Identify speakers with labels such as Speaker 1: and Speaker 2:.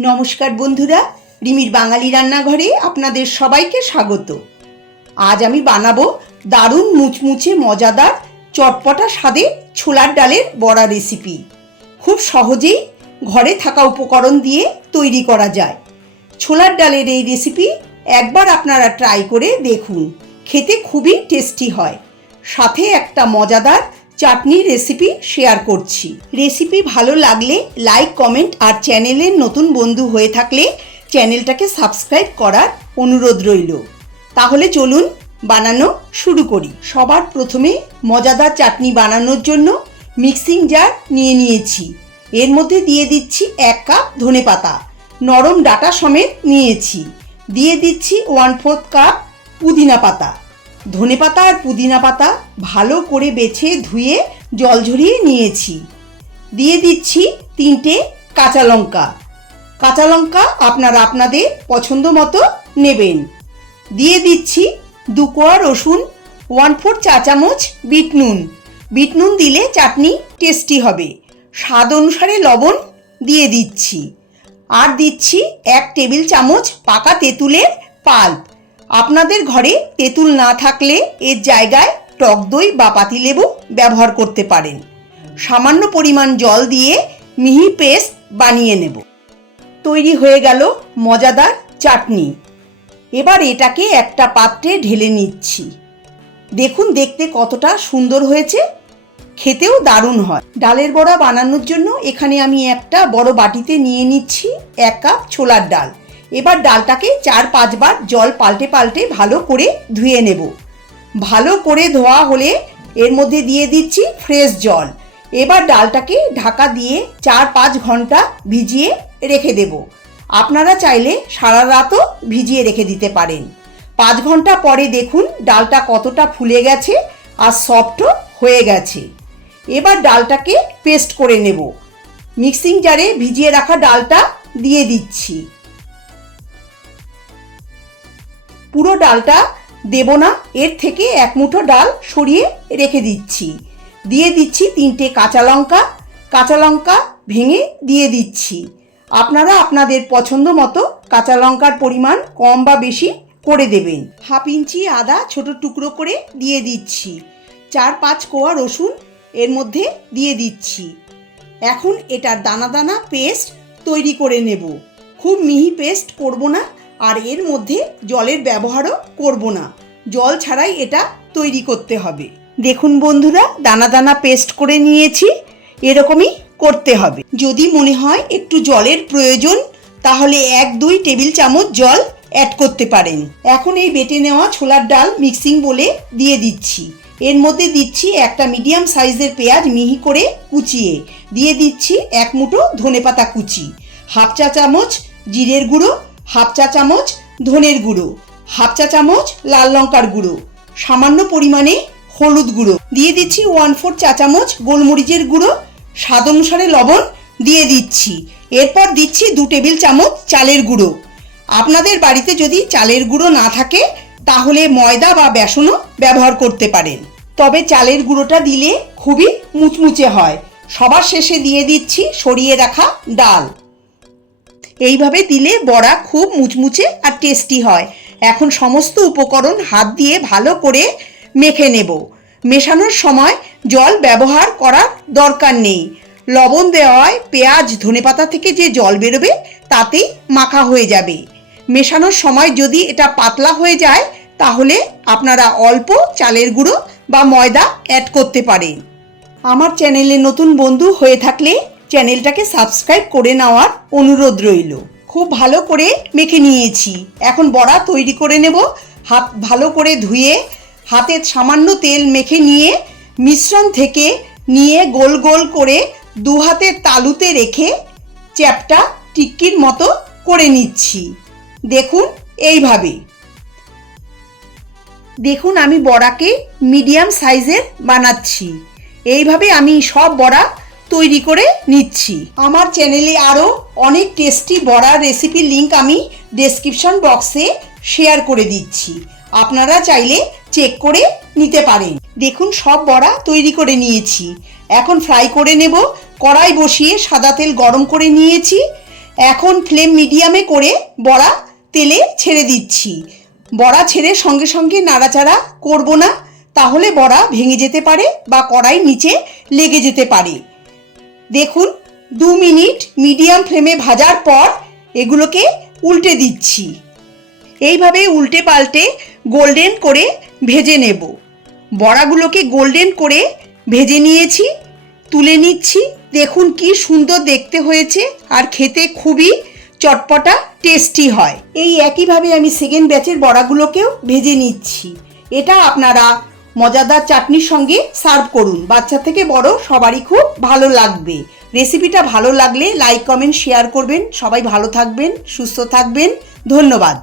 Speaker 1: নমস্কার বন্ধুরা, রিমির বাঙালি রান্নাঘরে আপনাদের সবাইকে স্বাগত। আজ আমি বানাবো দারুণ মুচমুচে মজাদার চটপটা স্বাদে ছোলার ডালের বড়া রেসিপি খুব সহজেই ঘরে থাকা উপকরণ দিয়ে তৈরি করা যায়। ছোলার ডালের এই রেসিপি একবার আপনারা ট্রাই করে দেখুন। খেতে খুবই টেস্টি হয়। সাথে একটা মজাদার চাটনির রেসিপি শেয়ার করছি। রেসিপি ভালো লাগলে লাইক কমেন্ট আর চ্যানেলের নতুন বন্ধু হয়ে থাকলে চ্যানেলটাকে সাবস্ক্রাইব করার অনুরোধ রইল। তাহলে চলুন বানানো শুরু করি। সবার প্রথমে মজাদার চাটনি বানানোর জন্য মিক্সিং জার নিয়ে নিয়েছি। এর মধ্যে দিয়ে দিচ্ছি এক কাপ ধনে পাতা। নরম ডাটা সমেত নিয়েছি। দিয়ে দিচ্ছি ওয়ান ফোর্থ কাপ পুদিনা পাতা। ধনে পাতা আর পুদিনা পাতা ভালো করে বেছে ধুয়ে জল ঝরিয়ে নিয়েছি। দিয়ে দিচ্ছি তিনটে কাঁচা লঙ্কা। কাঁচা লঙ্কা আপনারা আপনাদের পছন্দ মতো নেবেন। দিয়ে দিচ্ছি দু কোয়া রসুন ওয়ান ফোর চা চামচ বিট নুন। বিট নুন দিলে চাটনি টেস্টি হবে। স্বাদ অনুসারে লবণ দিয়ে দিচ্ছি। আর দিচ্ছি এক টেবিল চামচ পাকা তেঁতুলের পাল্প। আপনাদের ঘরে তেঁতুল না থাকলে এর জায়গায় টক দই বা পাতিলেবু ব্যবহার করতে পারেন। সামান্য পরিমাণ জল দিয়ে মিহি পেস্ট বানিয়ে নেব। তৈরি হয়ে গেল মজাদার চাটনি। এবার এটাকে একটা পাত্রে ঢেলে নিচ্ছি। দেখুন দেখতে কতটা সুন্দর হয়েছে। খেতেও দারুণ হয়। ডালের বড়া বানানোর জন্য এখানে আমি একটা বড় বাটিতে নিয়ে নিচ্ছি এক কাপ ছোলার ডাল। এবার ডালটাকে চার পাঁচবার জল পাল্টে পাল্টে ভালো করে ধুয়ে নেব। ভালো করে ধোয়া হলে এর মধ্যে দিয়ে দিচ্ছি ফ্রেশ জল। এবার ডালটাকে ঢাকা দিয়ে চার পাঁচ ঘণ্টা ভিজিয়ে রেখে দেব। আপনারা চাইলে সারা রাতও ভিজিয়ে রেখে দিতে পারেন। পাঁচ ঘণ্টা পরে দেখুন ডালটা কতটা ফুলে গেছে আর সফটও হয়ে গেছে। এবার ডালটাকে পেস্ট করে নেব। মিক্সিং জারে ভিজিয়ে রাখা ডালটা দিয়ে দিচ্ছি। পুরো ডালটা দেব না। এর থেকে এক মুঠো ডাল সরিয়ে রেখে দিচ্ছি। দিয়ে দিচ্ছি তিনটে কাঁচা লঙ্কা। কাঁচা লঙ্কা ভেঙে দিয়ে দিচ্ছি। আপনারা আপনাদের পছন্দ মতো কাঁচা লঙ্কার পরিমাণ কম বা বেশি করে দেবেন। হাফ ইঞ্চি আদা ছোট টুকরো করে দিয়ে দিচ্ছি। চার পাঁচ কোয়া রসুন এর মধ্যে দিয়ে দিচ্ছি। এখন এটার দানা দানা পেস্ট তৈরি করে নেব। খুব মিহি পেস্ট করব না। আর এর মধ্যে জলের ব্যবহারও করব না। জল ছাড়াই এটা তৈরি করতে হবে। দেখুন বন্ধুরা, দানা দানা পেস্ট করে নিয়েছি, এরকমই করতে হবে। যদি মনে হয় একটু জলের প্রয়োজন, তাহলে এক, দুই টেবিল চামচ জল অ্যাড করতে পারেন। এখন এই বেটে নেওয়া ছোলার ডাল মিক্সিং বলে দিয়ে দিচ্ছি। এর মধ্যে দিচ্ছি একটা মিডিয়াম সাইজের পেঁয়াজ মিহি করে কুচিয়ে। দিয়ে দিচ্ছি এক মুঠো ধনেপাতা কুচি, হাফ চা চামচ জিরের গুঁড়ো হাফ চা চামচ ধনের গুঁড়ো, হাফ চা চামচ লাল লঙ্কার গুঁড়ো, সামান্য পরিমাণে হলুদ গুঁড়ো। দিয়ে দিচ্ছি ওয়ান ফোর চা চামচ গোলমরিচের গুঁড়ো, স্বাদ অনুসারে লবণ দিয়ে দিচ্ছি। এরপর দিচ্ছি দু টেবিল চামচ চালের গুঁড়ো। আপনাদের বাড়িতে যদি চালের গুঁড়ো না থাকে, তাহলে ময়দা বা বেসনও ব্যবহার করতে পারেন। তবে চালের গুঁড়োটা দিলে খুবই মুচমুচে হয়। সবার শেষে দিয়ে দিচ্ছি সরিয়ে রাখা ডাল। এইভাবে দিলে বড়া খুব মুচমুচে আর টেস্টি হয়। এখন সমস্ত উপকরণ হাত দিয়ে ভালো করে মেখে নেব। মেশানোর সময় জল ব্যবহার করার দরকার নেই। লবণ দেওয়ায় পেঁয়াজ, ধনেপাতা থেকে যে জল বেরোবে তাতেই মাখা হয়ে যাবে। মেশানোর সময় যদি এটা পাতলা হয়ে যায়, তাহলে আপনারা অল্প চালের গুঁড়ো বা ময়দা অ্যাড করতে পারেন। আমার চ্যানেলে নতুন বন্ধু হয়ে থাকলে চ্যানেলটাকে সাবস্ক্রাইব করে নেওয়ার অনুরোধ রইল। খুব ভালো করে মেখে নিয়েছি। এখন বড়া তৈরি করে নেব। হাত ভালো করে ধুয়ে হাতে সামান্য তেল মেখে নিয়ে মিশ্রণ থেকে নিয়ে গোল গোল করে দু হাতের তালুতে রেখে চ্যাপটা টিক্কির মতো করে নিচ্ছি। দেখুন এইভাবে। দেখুন আমি বড়াকে মিডিয়াম সাইজের বানাচ্ছি। এইভাবে আমি সব বড়া তৈরি করে নিচ্ছি। আমার চ্যানেলে আরও অনেক টেস্টি বড়ার রেসিপির লিংক আমি ডেসক্রিপশন বক্সে শেয়ার করে দিচ্ছি। আপনারা চাইলে চেক করে নিতে পারেন। দেখুন, সব বড়া তৈরি করে নিয়েছি। এখন ফ্রাই করে নেব। কড়াই বসিয়ে সাদা তেল গরম করে নিয়েছি। এখন ফ্লেম মিডিয়ামে করে বড়া তেলে ছেড়ে দিচ্ছি। বড়া ছেড়ে সঙ্গে সঙ্গে নাড়াচাড়া করব না। তাহলে বড়া ভেঙে যেতে পারে বা কড়াই নিচে লেগে যেতে পারে। দেখুন, দু মিনিট মিডিয়াম ফ্লেমে ভাজার পর এগুলোকে উল্টে দিচ্ছি। এইভাবে উল্টে পাল্টে গোল্ডেন করে ভেজে নেব। বড়াগুলোকে গোল্ডেন করে ভেজে নিয়েছি, তুলে নিচ্ছি। দেখুন কি সুন্দর দেখতে হয়েছে আর খেতে খুবই চটপটা টেস্টি হয়। এই একইভাবে আমি সেকেন্ড ব্যাচের বড়াগুলোকেও ভেজে নিচ্ছি। এটা আপনারা মজাদার চাটনির সঙ্গে সার্ভ করুন। বাচ্চা থেকে বড় সবারই খুব ভালো লাগবে। রেসিপিটা ভালো লাগলে লাইক, কমেন্ট, শেয়ার করবেন। সবাই ভালো থাকবেন, সুস্থ থাকবেন। ধন্যবাদ।